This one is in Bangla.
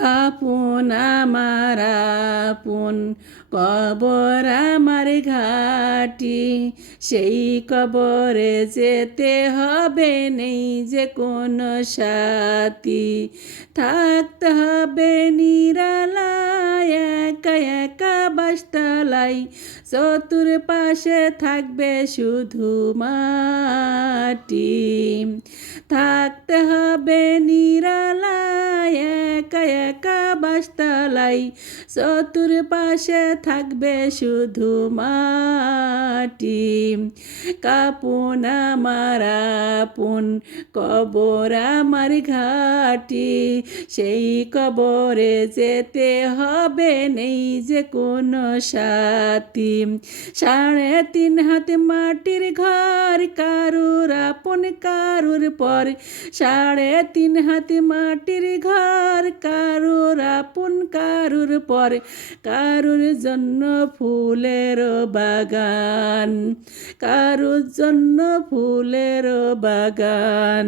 কাপুন আমার আপন কবর আমার ঘাটি। সেই কবরে যেতে হবে নেই যে কোনো সাথী। থাকতে হবে নিরালায়, একা চতুর পাশে থাকবে শুধু মাটি। থাকতে হবে নিরালায় একা একা বাসতলাই চতুর পাশে থাকবে শুধু মাটি। কাপুন আমার আপন কবর আমার ঘাটি, সেই কবরে যেতে হবে নেই যে কোনো সাথী। সাড়ে তিন হাত মাটির ঘর কারুর আপন কারুর পরে? সাড়ে তিন হাতে মাটির ঘর, কারুর আপন কারুর পরে? কারুর জন্য ফুলের বাগান, কারুর জন্য ফুলের বাগান।